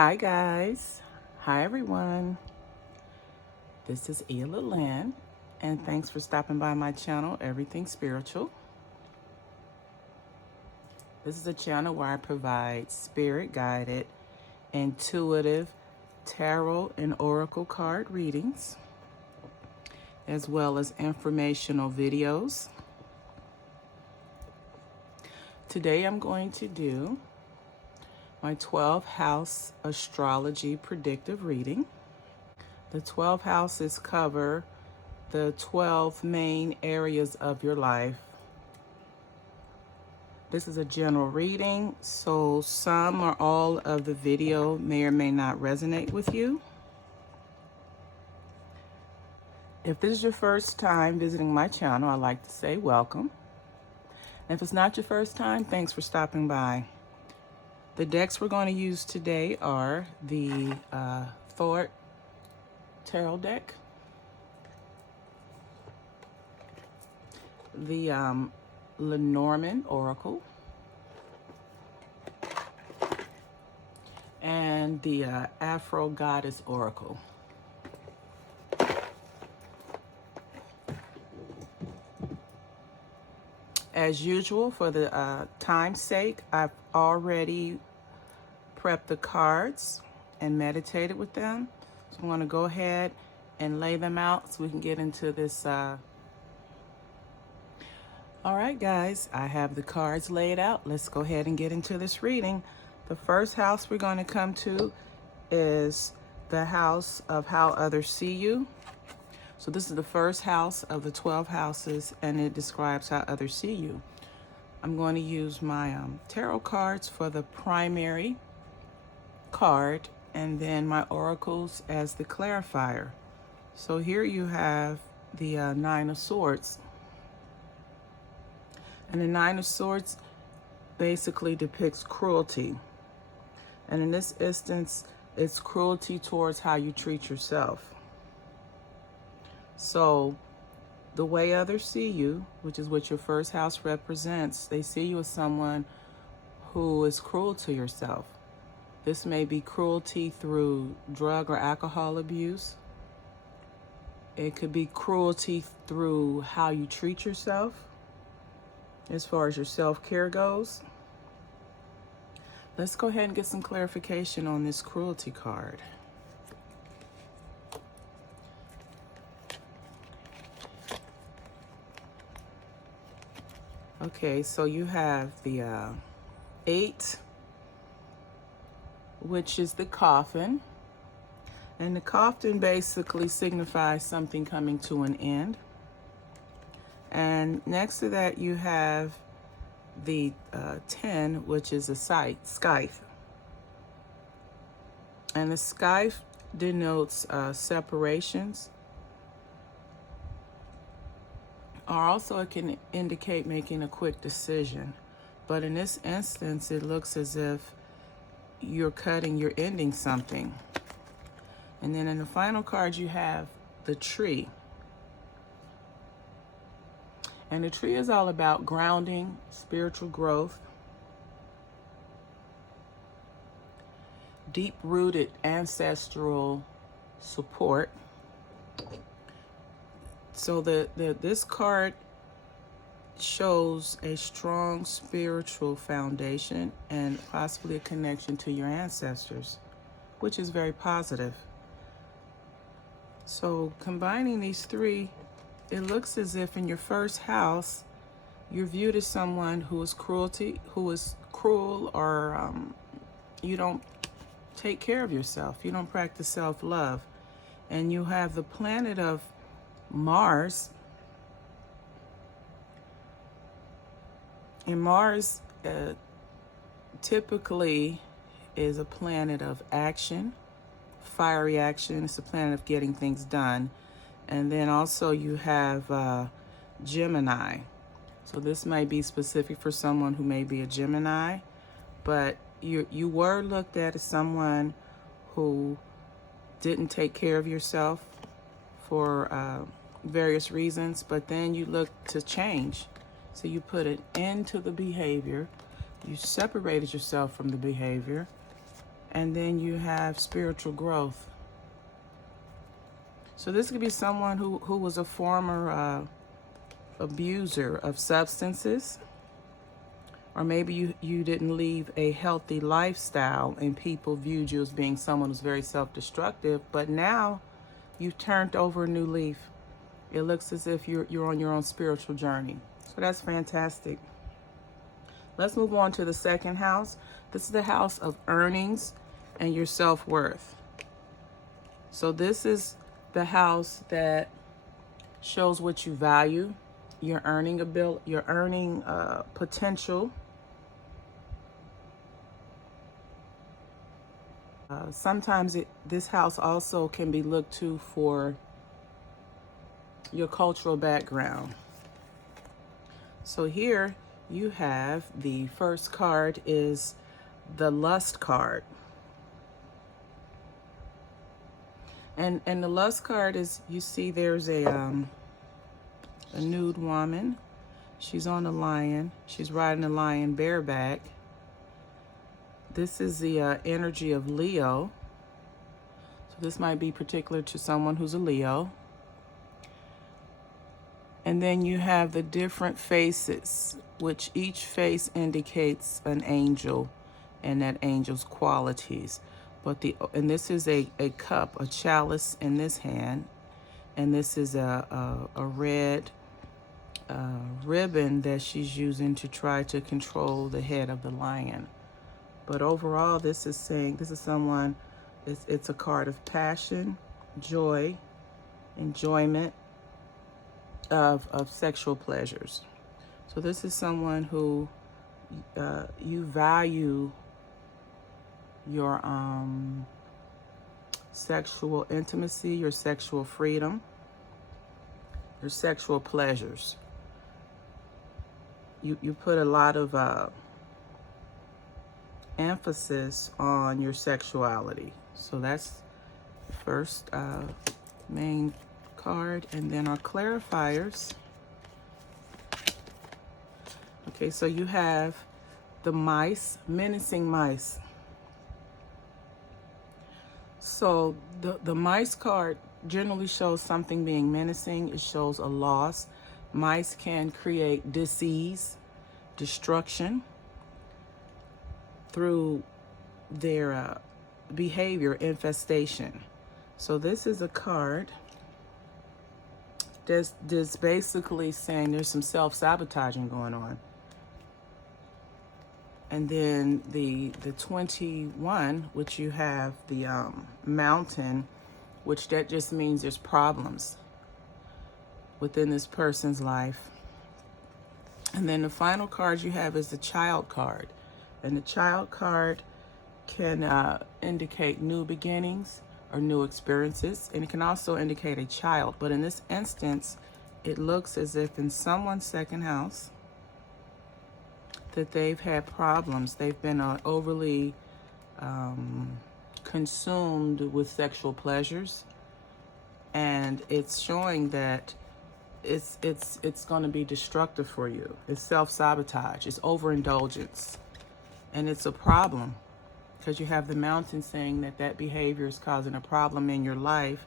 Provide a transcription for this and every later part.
Hi guys. Hi everyone. This is Ela Lynn, and thanks for stopping by my channel, Everything Spiritual. This is a channel where I provide spirit-guided, intuitive tarot and oracle card readings, as well as informational videos. Today I'm going to do my 12 house astrology predictive reading. The 12 houses cover the 12 main areas of your life. This is a general reading, so some or all of the video may or may not resonate with you. If this is your first time visiting my channel, I'd like to say welcome. And if it's not your first time, thanks for stopping by. The decks we're going to use today are the Thor Tarot deck, the Lenormand Oracle, and the Afro Goddess Oracle. As usual, for the time's sake, I've already prepped the cards and meditated with them. So I'm going to go ahead and lay them out so we can get into this. All right, guys, I have the cards laid out. Let's go ahead and get into this reading. The first house we're going to come to is the house of how others see you. So this is the first house of the 12 houses, and it describes how others see you. I'm going to use my tarot cards for the primary card, and then my oracles as the clarifier. So here you have the Nine of Swords. And the Nine of Swords basically depicts cruelty. And in this instance, it's cruelty towards how you treat yourself. So the way others see you, which is what your first house represents, they see you as someone who is cruel to yourself. This may be cruelty through drug or alcohol abuse. It could be cruelty through how you treat yourself, as far as your self-care goes. Let's go ahead and get some clarification on this cruelty card. Okay, so you have the 8, which is the coffin. And the coffin basically signifies something coming to an end. And next to that, you have the 10, which is a scythe. And the scythe denotes separations. Or also it can indicate making a quick decision. But in this instance, it looks as if you're ending something. And then in the final card, you have the tree. And the tree is all about grounding, spiritual growth, deep-rooted ancestral support. So this card shows a strong spiritual foundation and possibly a connection to your ancestors, which is very positive. So combining these three, it looks as if in your first house, you're viewed as someone who is cruel, or you don't take care of yourself. You don't practice self-love. And you have the planet of Mars. And Mars typically is a planet of action, fiery action. It's a planet of getting things done. And then also you have Gemini. So this might be specific for someone who may be a Gemini, but you were looked at as someone who didn't take care of yourself for various reasons, but then you look to change. So you put an end to the behavior. You separated yourself from the behavior, And then you have spiritual growth. So this could be someone who was a former abuser of substances, or maybe you didn't leave a healthy lifestyle and people viewed you as being someone who's very self-destructive, but now you've turned over a new leaf. It looks as if you're on your own spiritual journey. So that's fantastic. Let's move on to the second house. This is the house of earnings and your self-worth. So this is the house that shows what you value, your earning ability, your earning potential. Sometimes this house also can be looked to for your cultural background. So here you have the first card is the lust card. And the lust card is, you see there's a nude woman. She's on a lion. She's riding a lion bareback. This is the energy of Leo. So this might be particular to someone who's a Leo. And then you have the different faces, which each face indicates an angel and that angel's qualities. And this is a cup, a chalice in this hand, and this is a red ribbon that she's using to try to control the head of the lion. But overall, this is saying this is someone. It's a card of passion, joy, enjoyment of sexual pleasures. So this is someone who you value your sexual intimacy, your sexual freedom, your sexual pleasures. You put a lot of emphasis on your sexuality. So that's the first main card. And then our clarifiers. Okay, so you have the mice, menacing mice. So the mice card generally shows something being menacing. It shows a loss. Mice can create disease, destruction through their behavior, infestation. So this is a card that's basically saying there's some self-sabotaging going on. And then the 21, which you have the mountain, which that just means there's problems within this person's life. And then the final card you have is the child card. And the child card can indicate new beginnings or new experiences. And it can also indicate a child. But in this instance, it looks as if in someone's second house that they've had problems. They've been overly consumed with sexual pleasures. And it's showing that it's going to be destructive for you. It's self-sabotage. It's overindulgence. And it's a problem because you have the mountain saying that behavior is causing a problem in your life.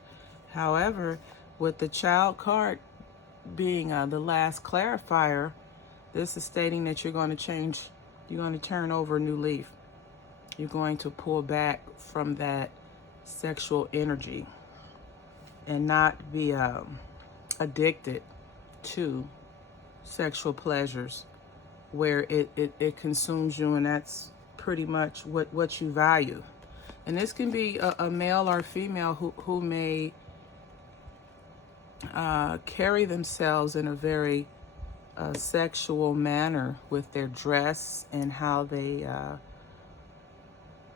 However, with the child card being the last clarifier, this is stating that you're going to change, you're going to turn over a new leaf. You're going to pull back from that sexual energy and not be addicted to sexual pleasures where it consumes you, and that's pretty much what you value. And this can be a male or female who may carry themselves in a very sexual manner with their dress and how they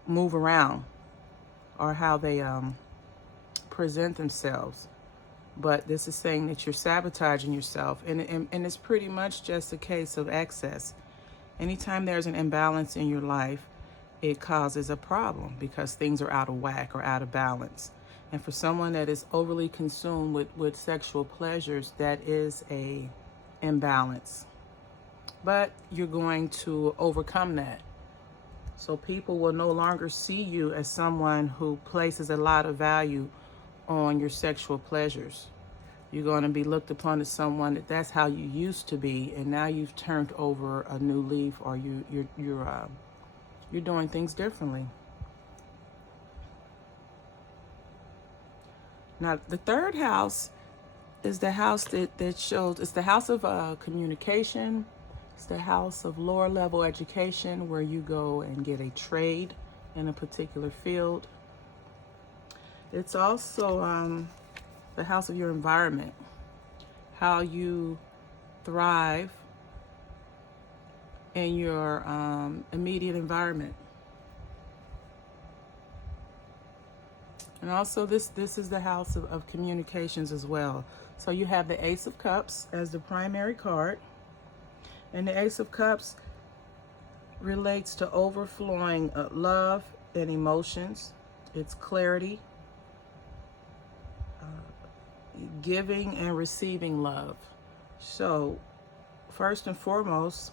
move around or how they present themselves. But this is saying that you're sabotaging yourself, and it's pretty much just a case of excess. Anytime there's an imbalance in your life, it causes a problem because things are out of whack or out of balance. And for someone that is overly consumed with sexual pleasures, that is a imbalance. But you're going to overcome that. So people will no longer see you as someone who places a lot of value on your sexual pleasures. You're going to be looked upon as someone that's how you used to be, and now you've turned over a new leaf, or you're doing things differently. Now, the third house is the house that shows, it's the house of communication. It's the house of lower level education, where you go and get a trade in a particular field. It's also the house of your environment, how you thrive in your immediate environment. And also this is the house of communications as well. So you have the Ace of Cups as the primary card. And the Ace of Cups relates to overflowing love and emotions. It's clarity, giving and receiving love. So first and foremost,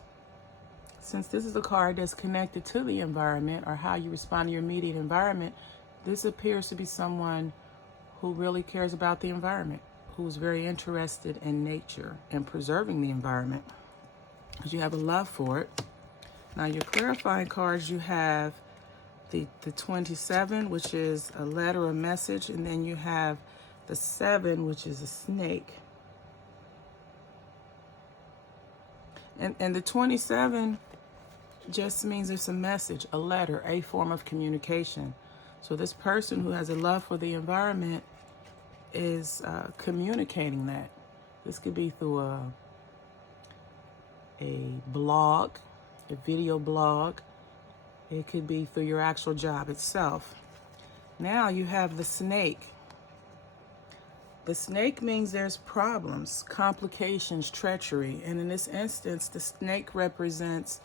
since this is a card that's connected to the environment, or how you respond to your immediate environment, this appears to be someone who really cares about the environment, who's very interested in nature and preserving the environment, because you have a love for it. Now, your clarifying cards, you have the 27, which is a letter, a message, and then you have the 7, which is a snake. And the 27 just means it's a message, a letter, a form of communication. So this person who has a love for the environment is communicating that. This could be through a blog, a video blog. It could be through your actual job itself. Now you have the snake. The snake means there's problems, complications, treachery. And in this instance, the snake represents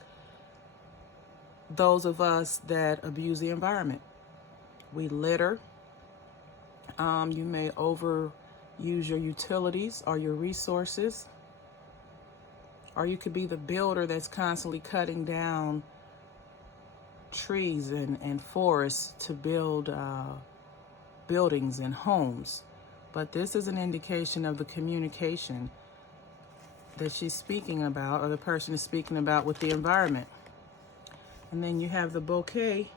those of us that abuse the environment. We litter. You may overuse your utilities or your resources. Or you could be the builder that's constantly cutting down trees and forests to build buildings and homes. But this is an indication of the communication that she's speaking about, or the person is speaking about, with the environment. And then you have the bouquet,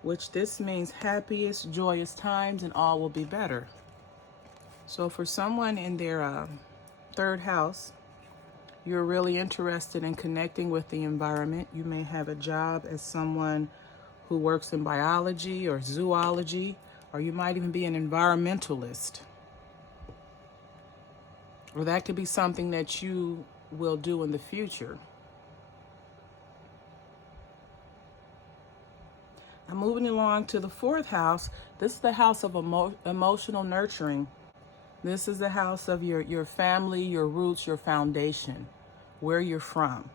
which this means happiest, joyous times, and all will be better. So for someone in their third house, you're really interested in connecting with the environment. You may have a job as someone who works in biology or zoology, or you might even be an environmentalist. Or that could be something that you will do in the future. Now, moving along to the fourth house, this is the house of emotional nurturing. This is the house of your family, your roots, your foundation, where you're from.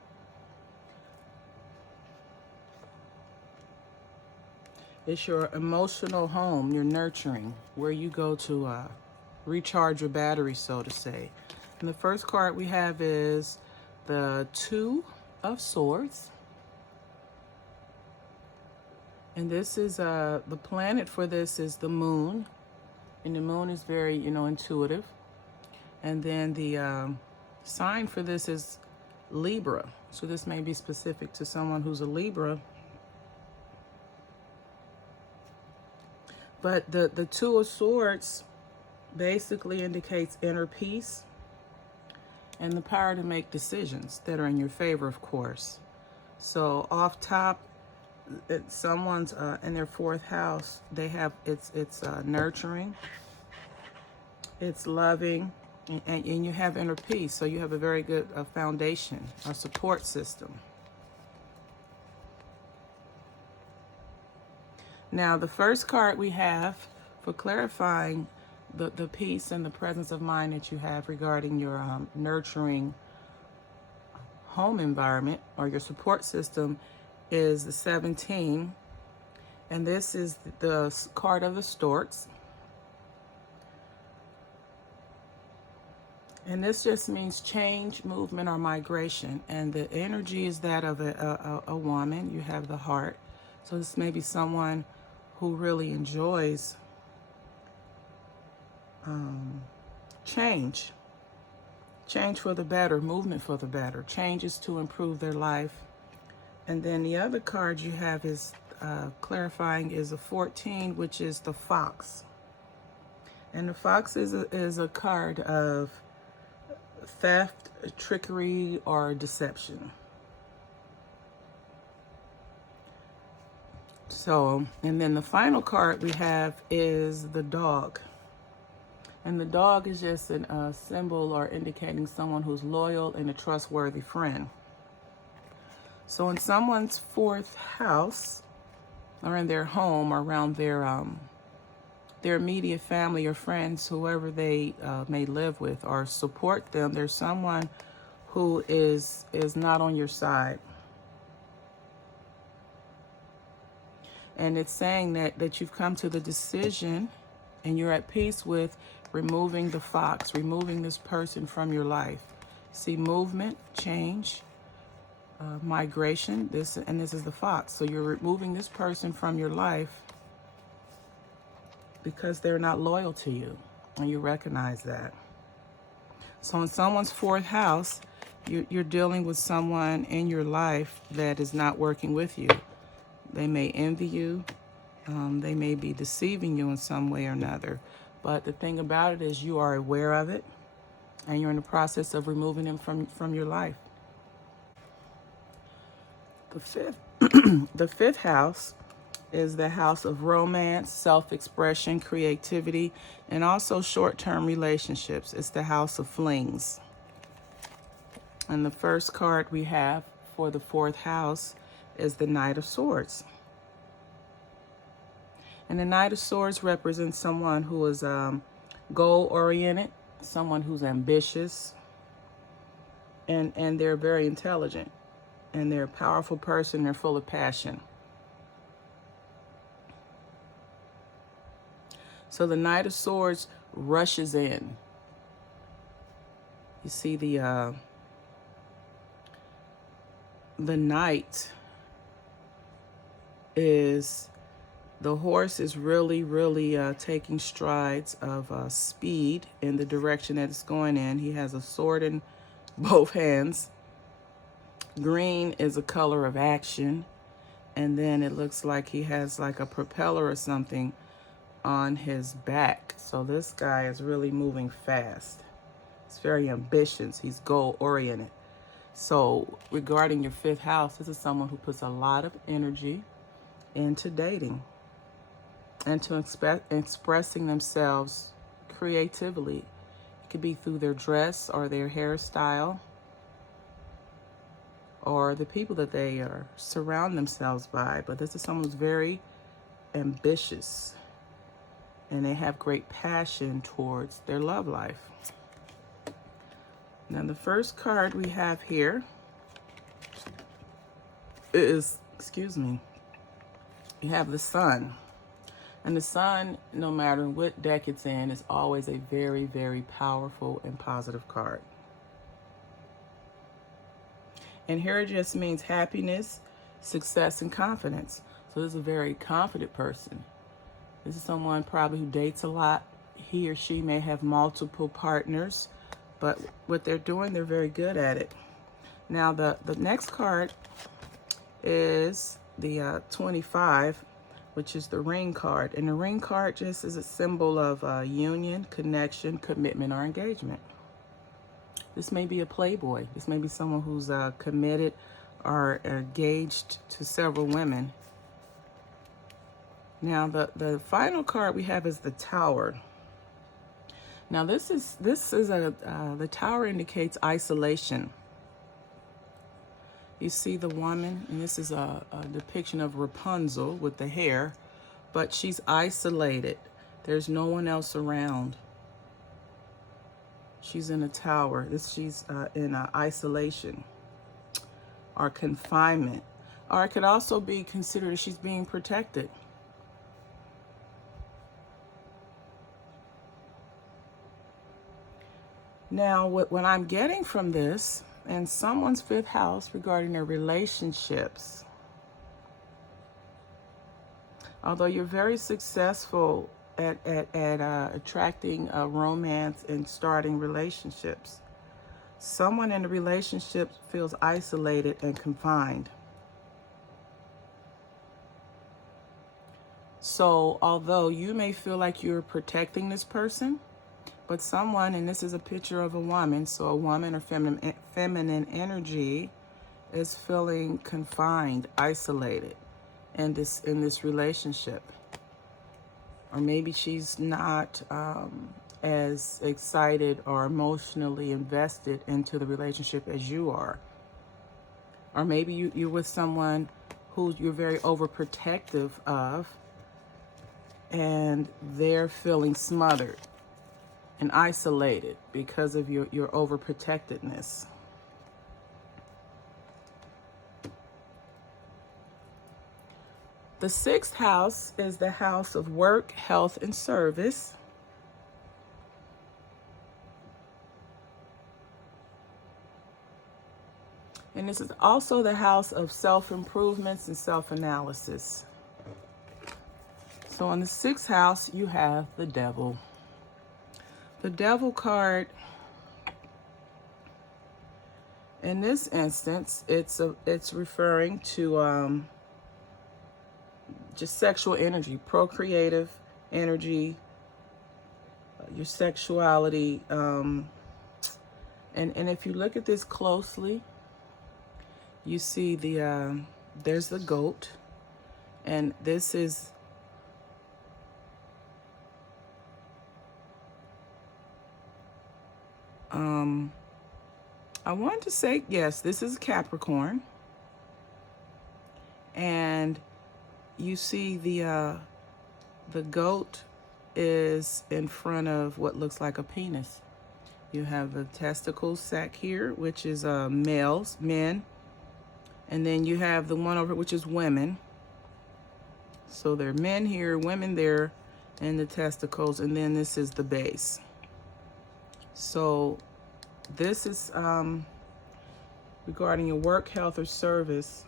It's your emotional home, your nurturing, where you go to recharge your battery, so to say. And the first card we have is the 2 of Swords. And this is the planet for this is the moon. And the moon is very, intuitive. And then the sign for this is Libra. So this may be specific to someone who's a Libra. But the 2 of Swords basically indicates inner peace and the power to make decisions that are in your favor, of course. So off top, someone's in their fourth house, they have it's nurturing, it's loving, and you have inner peace. So you have a very good foundation, a support system. Now, the first card we have for clarifying the peace and the presence of mind that you have regarding your nurturing home environment or your support system is the 17. And this is the card of the storks. And this just means change, movement, or migration. And the energy is that of a woman. You have the heart. So this may be someone who really enjoys change. Change for the better, movement for the better, changes to improve their life. And then the other card you have is clarifying is a 14, which is the fox. And the fox is a card of theft, trickery, or deception. So, and then the final card we have is the dog. And the dog is just a symbol or indicating someone who's loyal and a trustworthy friend. So in someone's fourth house, or in their home, or around their immediate family or friends, whoever they may live with or support them, there's someone who is not on your side. And it's saying that you've come to the decision and you're at peace with removing the fox, removing this person from your life. See, movement, change, migration, this is the fox. So you're removing this person from your life because they're not loyal to you, and you recognize that. So in someone's fourth house, you're dealing with someone in your life that is not working with you. They may envy you. They may be deceiving you in some way or another. But the thing about it is you are aware of it, and you're in the process of removing them from your life. The fifth house is the house of romance, self-expression, creativity, and also short-term relationships. It's the house of flings. And the first card we have for the fourth house is the Knight of Swords. And the Knight of Swords represents someone who is goal-oriented, someone who's ambitious, and they're very intelligent, and they're a powerful person. They're full of passion. So the Knight of Swords rushes in. You see the knight is, the horse is really taking strides of speed in the direction that it's going in. He has a sword in both hands. Green is a color of action. And then it looks like he has like a propeller or something on his back. So this guy is really moving fast. He's very ambitious. He's goal-oriented. So regarding your fifth house, this is someone who puts a lot of energy into dating and to expressing themselves creatively. It could be through their dress or their hairstyle or the people that they surround themselves by. But this is someone who's very ambitious, and they have great passion towards their love life. Now, the first card we have here is, you have the Sun. And the Sun, no matter what deck it's in, is always a very powerful and positive card. And here it just means happiness, success, and confidence. So this is a very confident person. This is someone probably who dates a lot. He or she may have multiple partners, but what they're doing, they're very good at it. Now, the next card is the 25, which is the Ring card. And the Ring card just is a symbol of union, connection, commitment, or engagement. This may be a playboy. This may be someone who's committed or engaged to several women. Now, the final card we have is the Tower. Now, the Tower indicates isolation. You see the woman, and this is a depiction of Rapunzel with the hair, but she's isolated. There's no one else around. She's in a tower. She's in isolation or confinement. Or it could also be considered as she's being protected. Now, what I'm getting from this, and someone's fifth house regarding their relationships, although you're very successful at attracting romance and starting relationships, someone in the relationship feels isolated and confined. So although you may feel like you're protecting this person, but someone, and this is a picture of a woman, so a woman or feminine energy is feeling confined, isolated in this relationship. Or maybe she's not as excited or emotionally invested into the relationship as you are. Or maybe you're with someone who you're very overprotective of, and they're feeling smothered and isolated because of your overprotectedness. The sixth house is the house of work, health, and service. And this is also the house of self-improvements and self-analysis. So in the sixth house, you have the devil. The devil card, in this instance, it's referring to just sexual energy, procreative energy, your sexuality. And if you look at this closely, you see there's the goat, and this is I wanted to say, yes, this is Capricorn. And you see the goat is in front of what looks like a penis. You have the testicle sac here, which is men. And then you have the one over, which is women. So there are men here, women there, and the testicles. And then this is the base. So this is regarding your work, health, or service.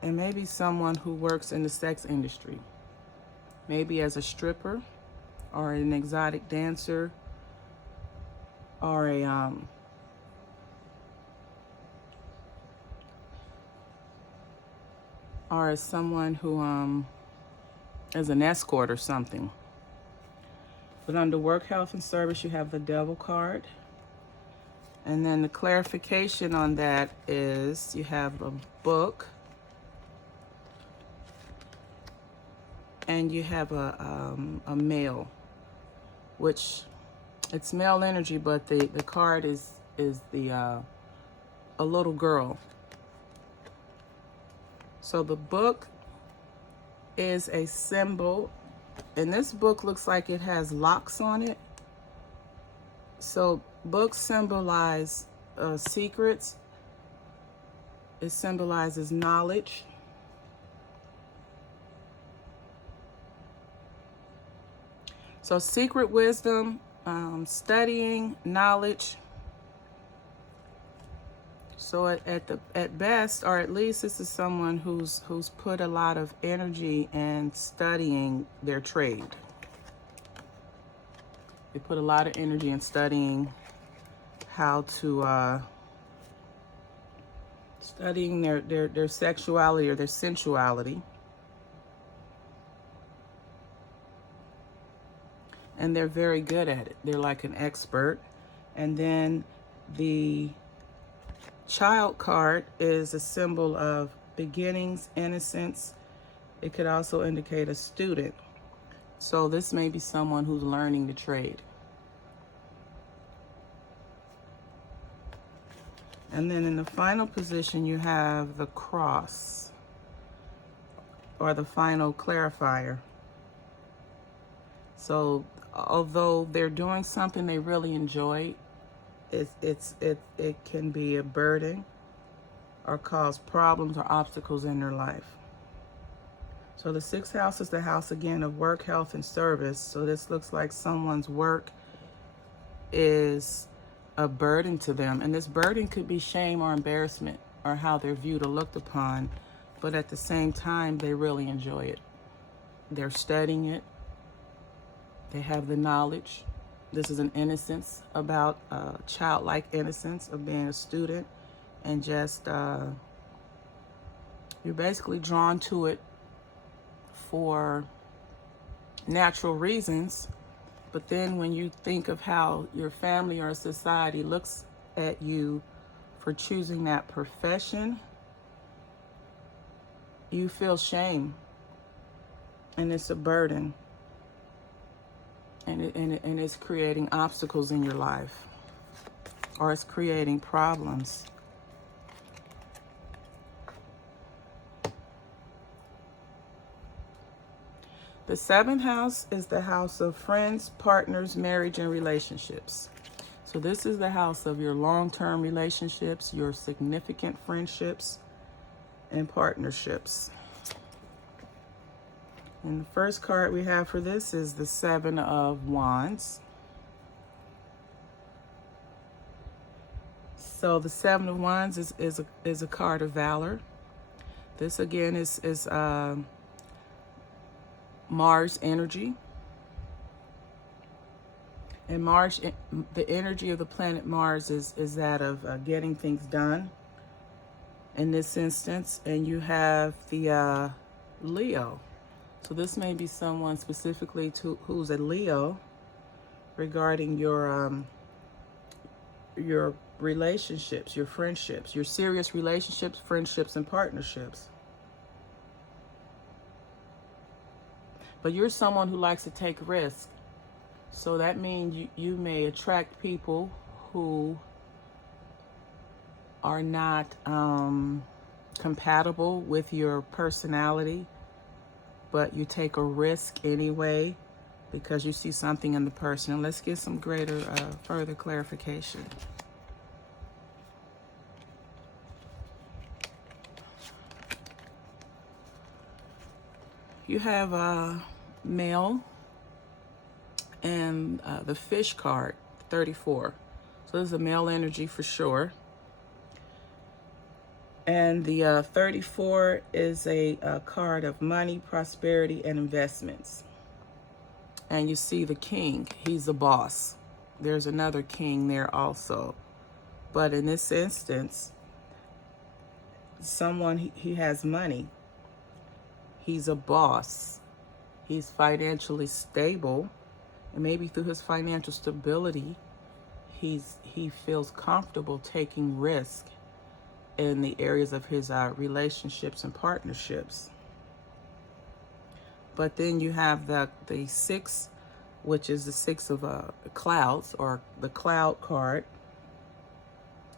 And maybe someone who works in the sex industry. Maybe as a stripper, or an exotic dancer, or or as someone who is an escort or something. But under work, health, and service, you have the devil card. And then the clarification on that is you have a book, and you have a male, which it's male energy, but the card is a little girl. So the book is a symbol, and this book looks like it has locks on it. So books symbolize secrets. It symbolizes knowledge. So secret wisdom, studying, knowledge. So at best, or at least this is someone who's put a lot of energy in studying their trade. They put a lot of energy in studying how to studying their sexuality or their sensuality. And they're very good at it. They're like an expert. And then the child card is a symbol of beginnings, innocence. It could also indicate a student. So this may be someone who's learning the trade. And then in the final position, you have the cross, or the final clarifier. So although they're doing something they really enjoy, it can be a burden or cause problems or obstacles in their life. So the sixth house is the house again of work, health, and service. So this looks like someone's work is a burden to them. And this burden could be shame or embarrassment or how they're viewed or looked upon. But at the same time, they really enjoy it. They're studying it. They have the knowledge. This is an innocence about childlike innocence of being a student. And just, you're basically drawn to it for natural reasons. But then when you think of how your family or society looks at you for choosing that profession, you feel shame, and it's a burden, and it's creating obstacles in your life, or it's creating problems. The seventh house is the house of friends, partners, marriage, and relationships. So this is the house of your long-term relationships, your significant friendships, and partnerships. And the first card we have for this is the Seven of Wands. So the Seven of Wands is a card of valor. This again is Mars energy. And Mars, the energy of the planet Mars is that of getting things done in this instance. And you have the Leo. So this may be someone specifically who's a Leo regarding your relationships, your friendships, your serious relationships, friendships, and partnerships. But you're someone who likes to take risks. So that means you may attract people who are not compatible with your personality, but you take a risk anyway because you see something in the person. And let's get some greater, further clarification. You have male and the fish card, 34. So this is a male energy for sure. And the 34 is a card of money, prosperity, and investments. And you see the king, he's the boss. There's another king there also. But in this instance, someone, he has money. He's a boss. He's financially stable. And maybe through his financial stability, he feels comfortable taking risk in the areas of his relationships and partnerships. But then you have the six, which is the six of clouds, or the cloud card.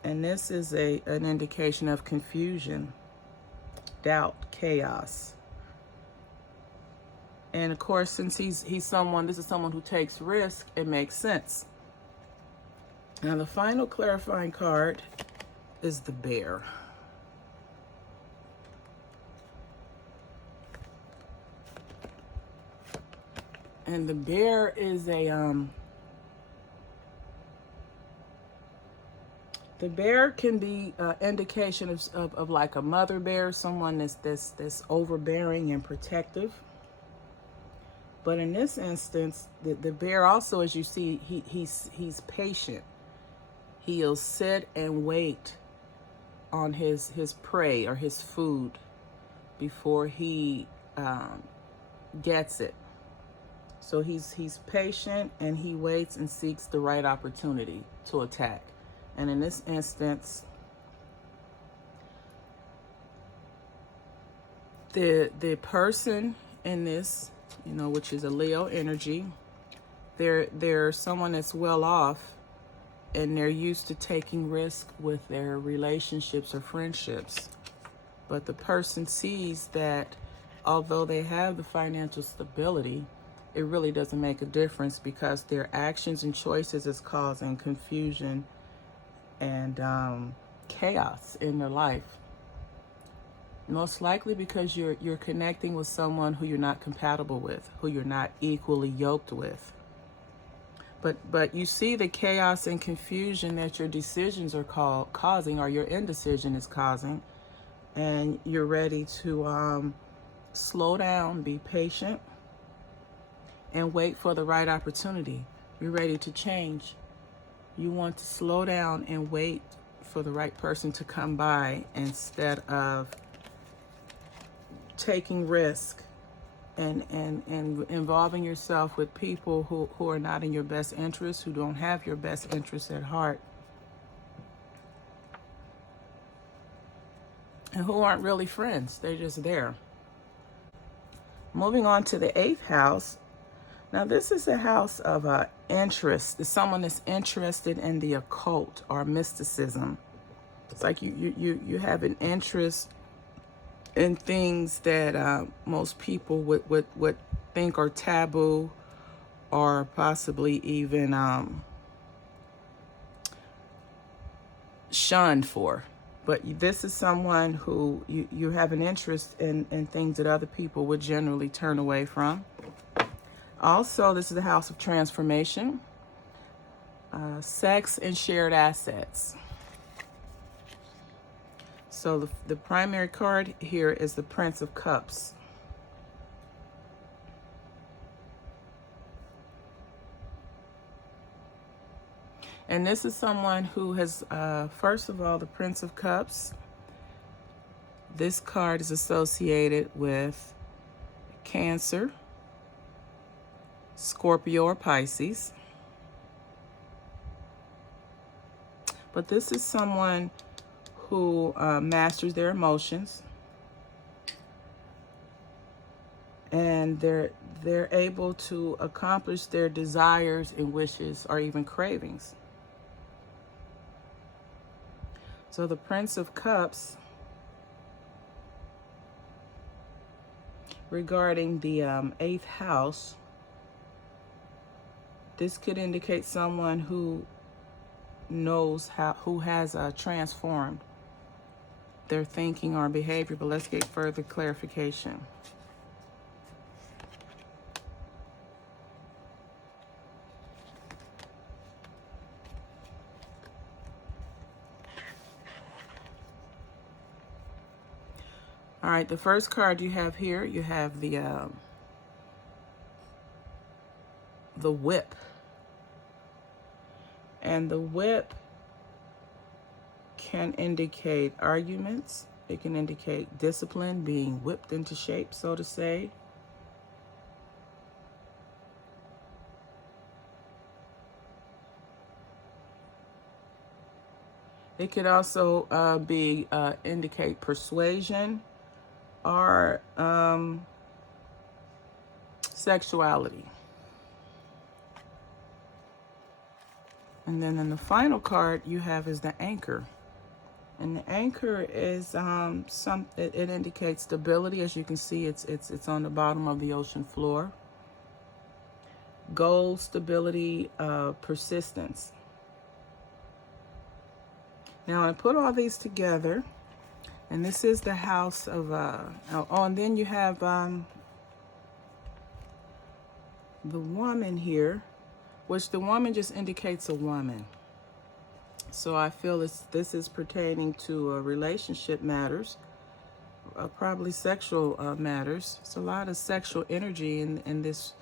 And this is an indication of confusion, doubt, chaos. And of course, since this is someone who takes risk, it makes sense. Now the final clarifying card is the bear. And the bear is the bear can be indication of like a mother bear, someone that's overbearing and protective. But in this instance, the bear also, as you see, he's patient. He'll sit and wait on his prey or his food before he gets it. So he's patient, and he waits and seeks the right opportunity to attack. And in this instance, the person in this, which is a Leo energy, they're someone that's well off, and they're used to taking risk with their relationships or friendships. But the person sees that although they have the financial stability, it really doesn't make a difference because their actions and choices is causing confusion and chaos in their life. Most likely because you're connecting with someone who you're not compatible with, who you're not equally yoked with. But you see the chaos and confusion that your decisions are causing, or your indecision is causing, and you're ready to slow down, be patient, and wait for the right opportunity. You're ready to change. You want to slow down and wait for the right person to come by instead of taking risk and involving yourself with people who are not in your best interest, who don't have your best interest at heart, and who aren't really friends. They're just there. Moving on to the 8th house. Now, this is a house of interest. It's someone that's interested in the occult or mysticism. It's like you have an interest in things that most people would think are taboo, or possibly even shunned for. But this is someone who you have an interest in things that other people would generally turn away from. Also, this is the house of transformation, sex, and shared assets. So the primary card here is the Prince of Cups. And this is someone who has, first of all, the Prince of Cups. This card is associated with Cancer, Scorpio, or Pisces. But this is someone who masters their emotions, and they're able to accomplish their desires and wishes, or even cravings. So the Prince of Cups, regarding the 8th house, this could indicate someone who knows who has transformed their thinking or behavior. But let's get further clarification. All right, the first card you have here, you have the whip. And the whip can indicate arguments. It can indicate discipline, being whipped into shape, so to say. It could also indicate persuasion or sexuality. And then in the final card you have is the Anchor. And the Anchor is it indicates stability. As you can see, it's on the bottom of the ocean floor. Goal, stability, persistence. Now I put all these together, and this is the house of and then you have the woman here, which the woman just indicates a woman. So I feel this is pertaining to relationship matters, probably sexual matters. It's a lot of sexual energy in this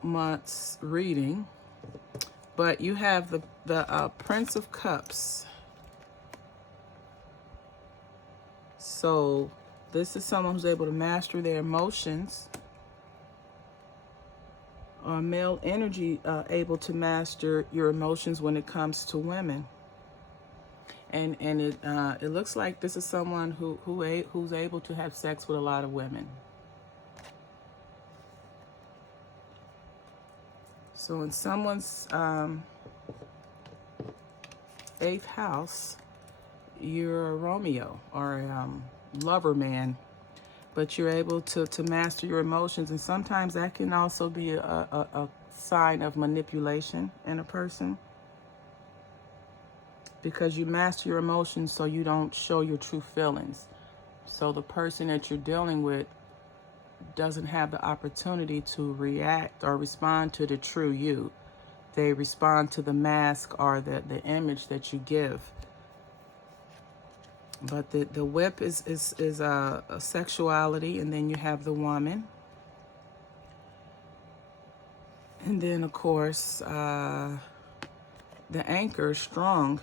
month's reading. But you have the Prince of Cups. So this is someone who's able to master their emotions. Male energy able to master your emotions when it comes to women. And it looks like this is someone who's able to have sex with a lot of women. So in someone's 8th house, you're a Romeo or a lover man, but you're able to master your emotions. And sometimes that can also be a sign of manipulation in a person. because you master your emotions so you don't show your true feelings. So the person that you're dealing with doesn't have the opportunity to react or respond to the true you. They respond to the mask or the image that you give. But the whip is a sexuality, and then you have the woman. And then, of course, the anchor is strong.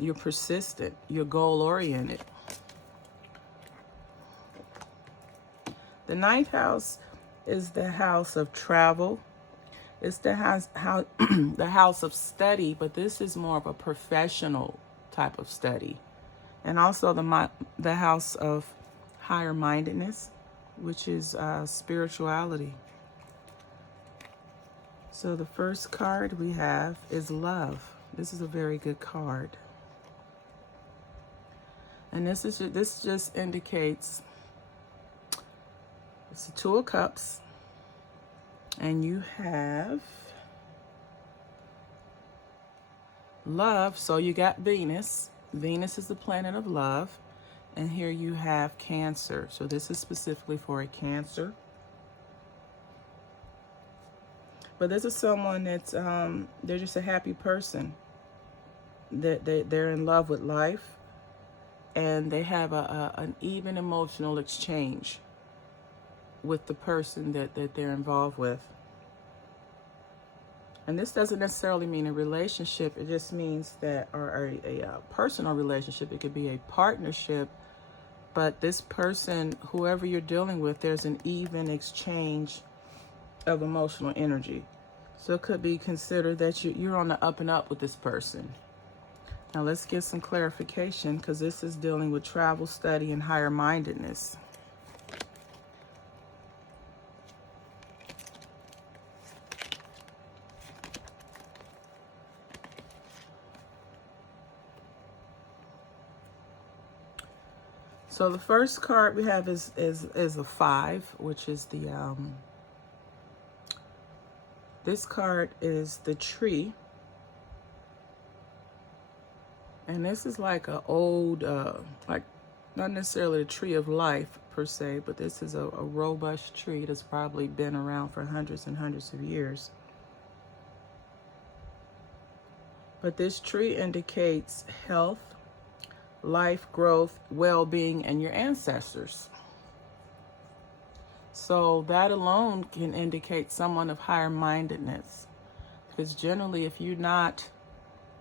You're persistent. You're goal-oriented. The ninth house is the house of travel. It's the house, the house of study, but this is more of a professional type of study. And also the house of higher mindedness, which is spirituality. So the first card we have is love. This is a very good card. And this just indicates it's the Two of Cups. And you have love. So you got Venus. Venus is the planet of love. And here you have Cancer. So this is specifically for a Cancer. But this is someone that's, they're just a happy person. They're in love with life. And they have an even emotional exchange with the person that they're involved with. And this doesn't necessarily mean a relationship. It just means that, or a personal relationship. It could be a partnership. But this person, whoever you're dealing with, there's an even exchange of emotional energy. So it could be considered that you're on the up and up with this person. Now let's get some clarification, because this is dealing with travel, study, and higher mindedness. So the first card we have is a 5, which is the this card is the tree. And this is like an old, like not necessarily a tree of life per se, but this is a robust tree that's probably been around for hundreds and hundreds of years. But this tree indicates health, life, growth, well-being, and your ancestors. So that alone can indicate someone of higher mindedness. Because generally, if you're not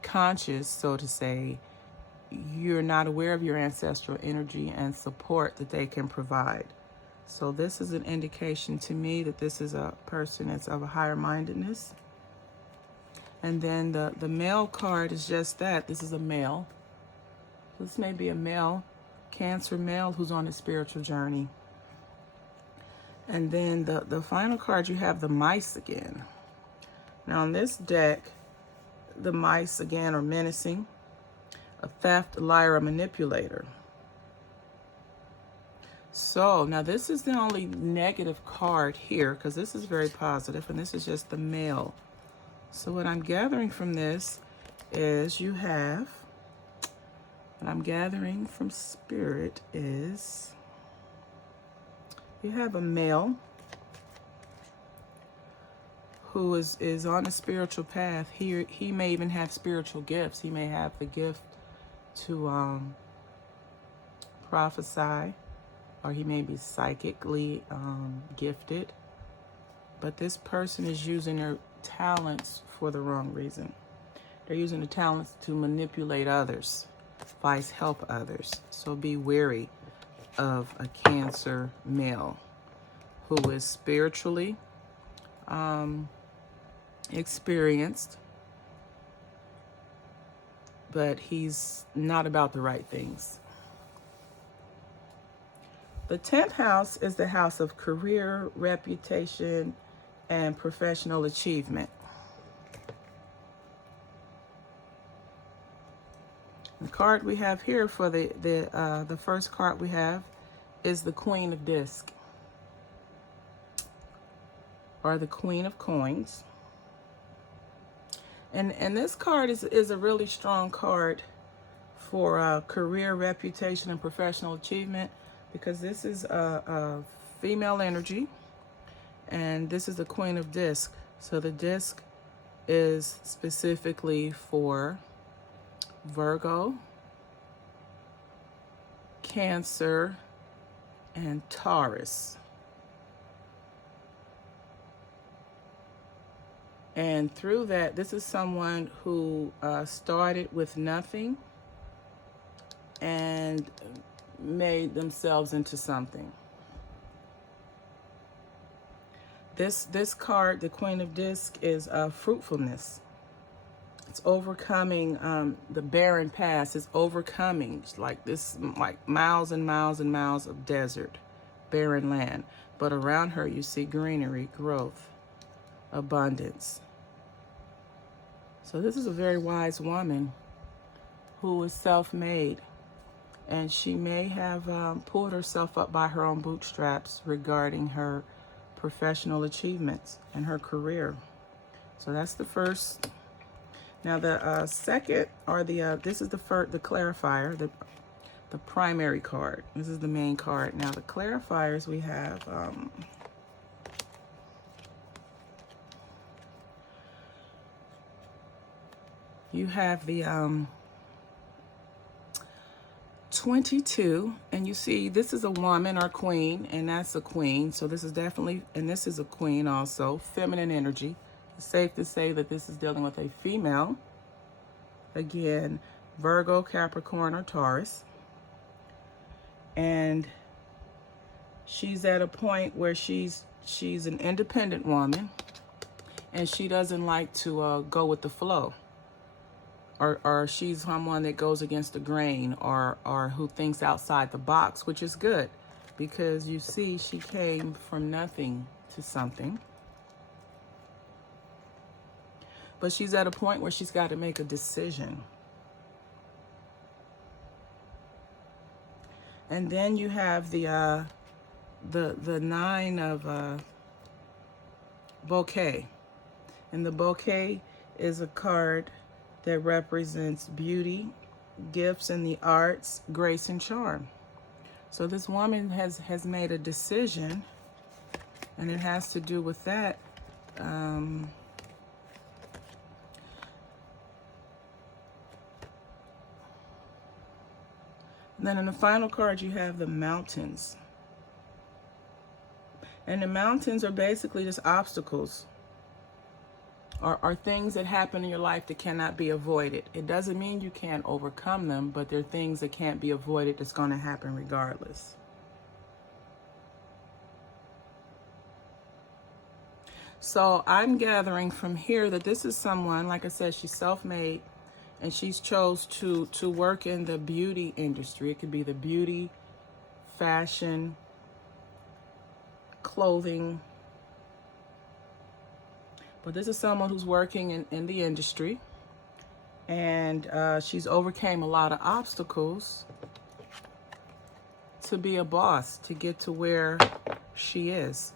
conscious, so to say, you're not aware of your ancestral energy and support that they can provide. So this is an indication to me that this is a person that's of a higher mindedness. And then the male card is just that. This is a male. This may be a male, Cancer male, who's on a spiritual journey. And then the final card, you have the mice again. Now on this deck, the mice again are menacing, a theft, a liar, a manipulator. So now this is the only negative card here, because this is very positive, and this is just the male. So what I'm gathering from this is you have, what I'm gathering from Spirit is you have a male who is on a spiritual path. He may even have spiritual gifts. He may have the gift to prophesy, or he may be psychically gifted. But this person is using their talents for the wrong reason. They're using the talents to manipulate others, vice help others. So be wary of a Cancer male who is spiritually experienced, but he's not about the right things. The 10th house is the house of career, reputation, and professional achievement. The card we have here for the first card we have is the Queen of Disc, or the Queen of Coins. And this card is a really strong card for career, reputation, and professional achievement, because this is a female energy, and this is the Queen of Disc. So the disc is specifically for Virgo, Cancer, and Taurus. And through that, this is someone who started with nothing and made themselves into something. This card, the Queen of Disc, is fruitfulness. It's overcoming the barren past. It's overcoming like miles and miles and miles of desert, barren land. But around her, you see greenery, growth, abundance. So this is a very wise woman who is self-made, and she may have pulled herself up by her own bootstraps regarding her professional achievements and her career. So that's the first. Now the second, or this is the clarifier, the primary card. This is the main card. Now the clarifiers we have. You have the 22, and you see this is a woman or queen, and that's a queen. So this is definitely, and this is a queen also, feminine energy. It's safe to say that this is dealing with a female. Again, Virgo, Capricorn, or Taurus. And she's at a point where she's an independent woman, and she doesn't like to go with the flow. Or she's someone that goes against the grain, or who thinks outside the box, which is good, because you see she came from nothing to something. But she's at a point where she's got to make a decision. And then you have the nine of bouquet, and the bouquet is a card that represents beauty, gifts in the arts, grace, and charm. So this woman has made a decision, and it has to do with that. And then in the final card, you have the mountains. And the mountains are basically just obstacles, are things that happen in your life that cannot be avoided. It doesn't mean you can't overcome them, but they're things that can't be avoided that's going to happen regardless. So I'm gathering from here that this is someone, like I said, she's self-made, and she's chose to work in the beauty industry. It could be the beauty, fashion, clothing. But this is someone who's working in the industry, and she's overcame a lot of obstacles to be a boss, to get to where she is.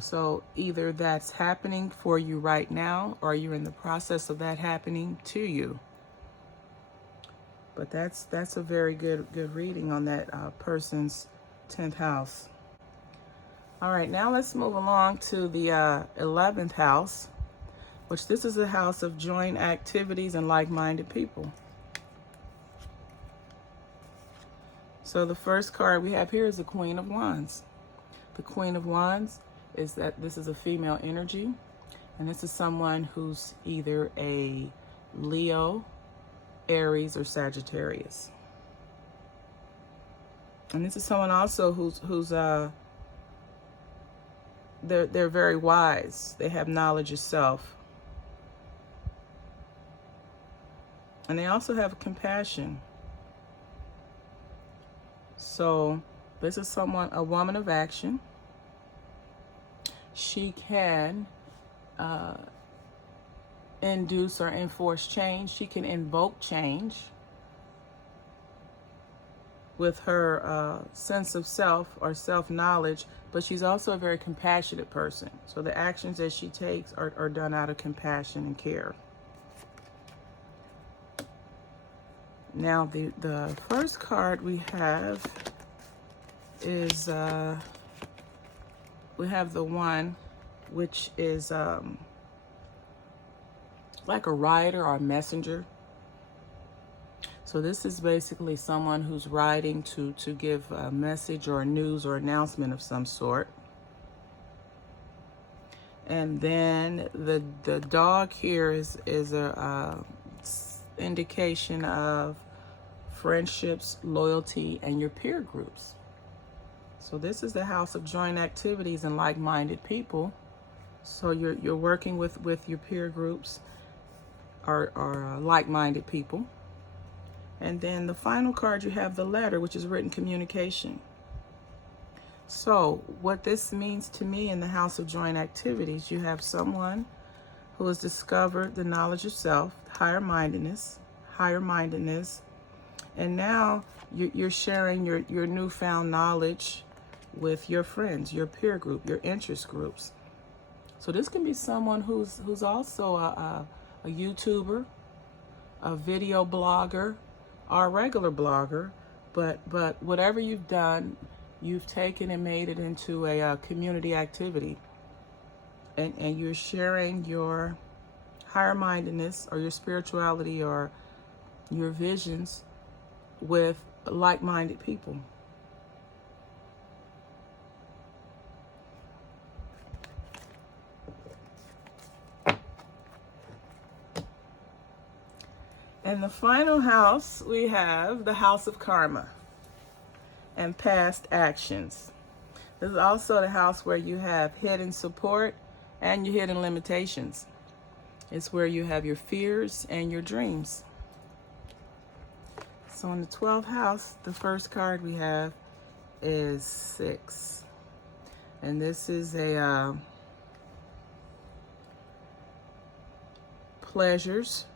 So either that's happening for you right now, or you're in the process of that happening to you. But that's a very good reading on that person's 10th house. All right, now let's move along to the 11th house, which this is the house of joint activities and like-minded people. So the first card we have here is the Queen of Wands. The Queen of Wands is that this is a female energy, and this is someone who's either a Leo, Aries, or Sagittarius. And this is someone also who's they're very wise. They have knowledge of self. And they also have compassion. So this is a woman of action. She can induce or enforce change. She can invoke change. with her sense of self or self-knowledge, but she's also a very compassionate person. So the actions that she takes are done out of compassion and care. Now, the first card we have is, we have the one, which is like a rider or a messenger. So this is basically someone who's riding to give a message or a news or announcement of some sort. And then the dog here is a indication of friendships, loyalty, and your peer groups. So this is the house of joint activities and like-minded people. So you're working with your peer groups or like-minded people. And then the final card, you have the letter, which is written communication. So what this means to me in the house of joint activities, you have someone who has discovered the knowledge of self, higher-mindedness, and now you're sharing your newfound knowledge with your friends, your peer group, your interest groups. So this can be someone who's also a YouTuber, a video blogger, or a regular blogger, but whatever you've done, you've taken and made it into a community activity, and you're sharing your higher-mindedness or your spirituality or your visions with like-minded people. And the final house, we have the house of karma and past actions. This is also the house where you have hidden support and your hidden limitations. It's where you have your fears and your dreams. So in the 12th house, the first card we have is 6. And this is a pleasures,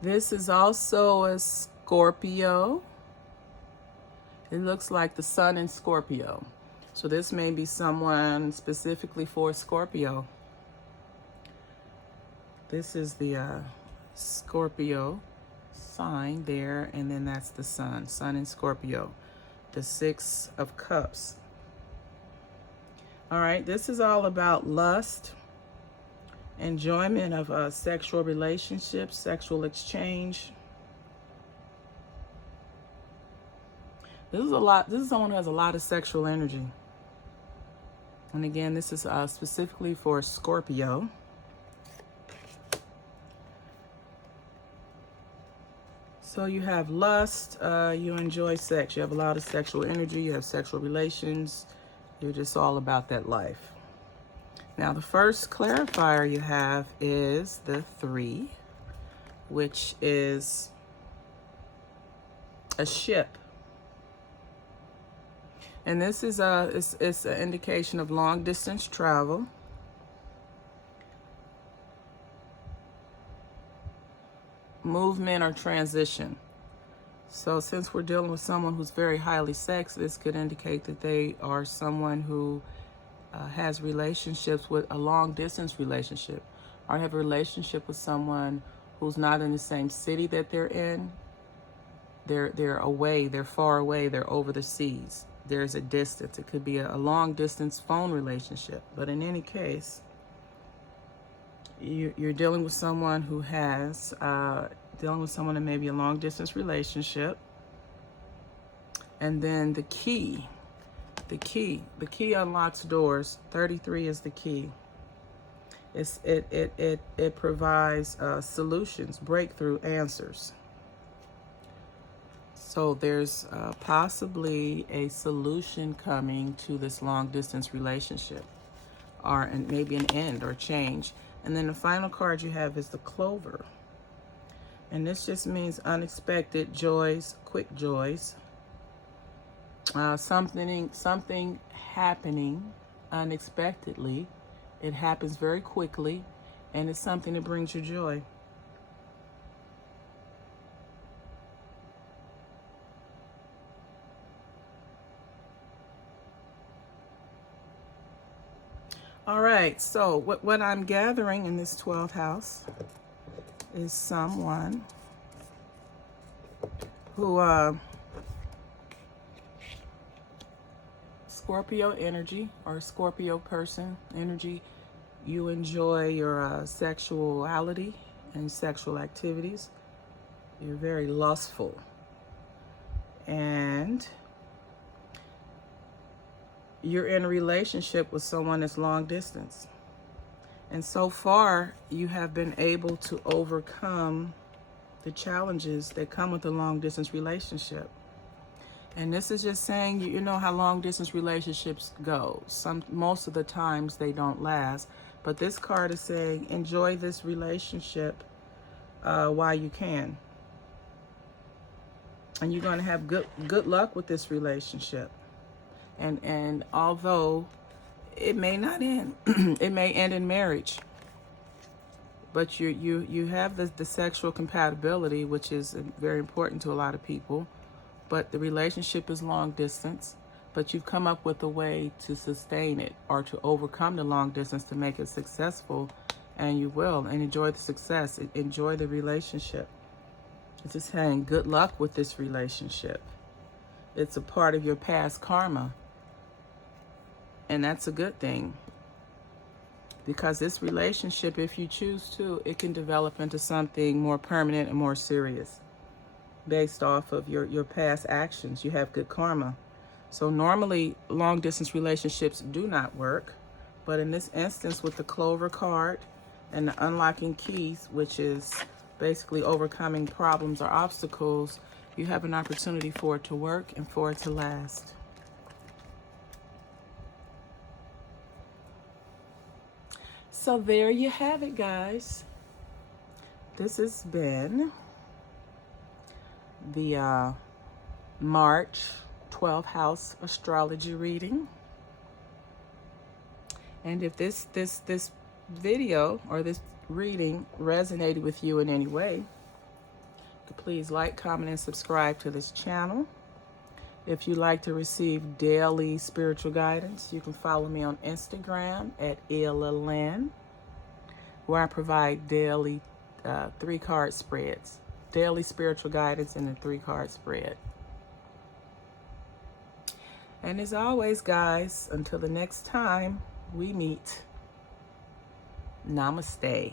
this is also a Scorpio. It looks like the sun in Scorpio. So this may be someone specifically for Scorpio. This is the Scorpio sign there, and then that's the sun in Scorpio, the 6 of Cups. All right, this is all about lust, enjoyment of sexual relationships, sexual exchange. This is someone who has a lot of sexual energy. And again, this is specifically for Scorpio. So you have lust, you enjoy sex, you have a lot of sexual energy, you have sexual relations, you're just all about that life. Now the first clarifier you have is the 3, which is a ship. And this is it's an indication of long distance travel. Movement or transition. So since we're dealing with someone who's very highly sexed, this could indicate that they are someone who has relationships with a long distance relationship, or have a relationship with someone who's not in the same city that they're in. They're away, they're far away, they're over the seas. There's a distance. It could be a long distance phone relationship, but in any case, you're dealing with someone who has dealing with someone in maybe a long distance relationship. And then the key unlocks doors. 33 is the key. It provides solutions, breakthrough answers. So there's possibly a solution coming to this long distance relationship, or maybe an end or change. And then the final card you have is the Clover. And this just means unexpected joys, quick joys. Something happening unexpectedly. It happens very quickly, and it's something that brings you joy. All right, so what I'm gathering in this 12th house is someone who, Scorpio energy or Scorpio person energy, you enjoy your sexuality and sexual activities. You're very lustful. And you're in a relationship with someone that's long distance. And so far, you have been able to overcome the challenges that come with a long distance relationship. And this is just saying, you know how long distance relationships go. Most of the times they don't last. But this card is saying, enjoy this relationship while you can. And you're going to have good luck with this relationship. And although it may not end, it may end in marriage. But you have the sexual compatibility, which is very important to a lot of people. But the relationship is long distance. But you've come up with a way to sustain it or to overcome the long distance to make it successful. And you will. And enjoy the success. Enjoy the relationship. It's just saying good luck with this relationship. It's a part of your past karma. And that's a good thing. Because this relationship, if you choose to, it can develop into something more permanent and more serious. Based off of your past actions, you have good karma. So normally, long distance relationships do not work. But in this instance, with the Clover card and the unlocking keys, which is basically overcoming problems or obstacles, you have an opportunity for it to work and for it to last. So there you have it, guys. This has been the March 12th house astrology reading. And if this video or this reading resonated with you in any way, please like, comment, and subscribe to this channel. If you'd like to receive daily spiritual guidance, you can follow me on Instagram at @illilyn, where I provide daily 3-card spreads. Daily spiritual guidance in a 3-card spread. And as always, guys, until the next time we meet, namaste.